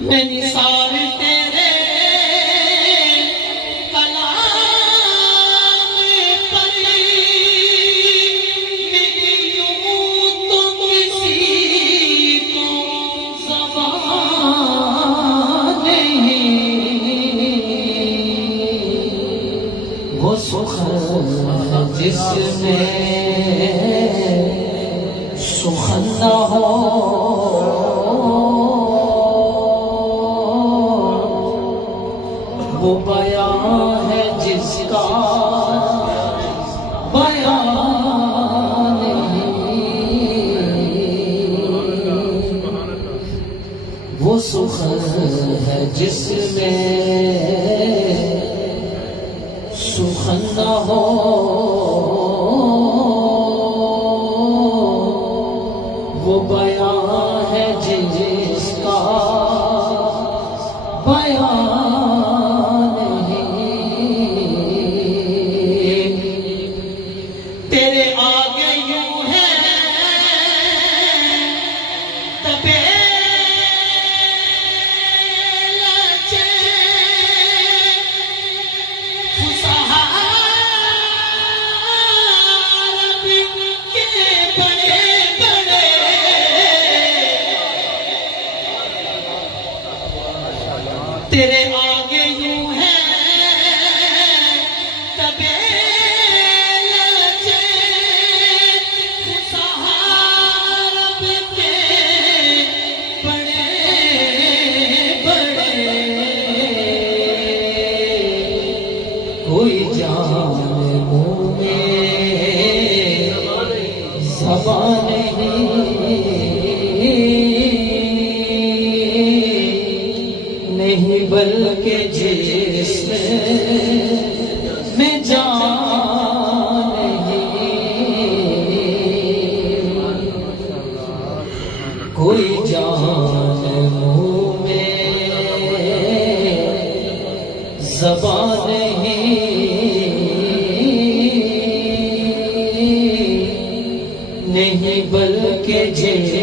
میں نثار تیرے کلام پر میری یوں تو کسی کو زبان نہیں، وہ سخن جس میں سخن نہ ہو، وہ بیان ہے جس کا بیان نہیں، وہ سخن ہے جس میں سخن نہ ہو، وہ بیان ہے جس کا بیان نہیں، تیرے آگے یوں ہے تبے لچے فسحا عرب کے بڑے بڑے، تیرے آگے یوں ہے تبے لچے فسحا عرب کے بڑے بڑے، کوئی جان منہ میں زبان نہیں، بلکہ جسم میں جان نہیں، کوئی جان منہ میں زبان نہیں، بلکہ جسم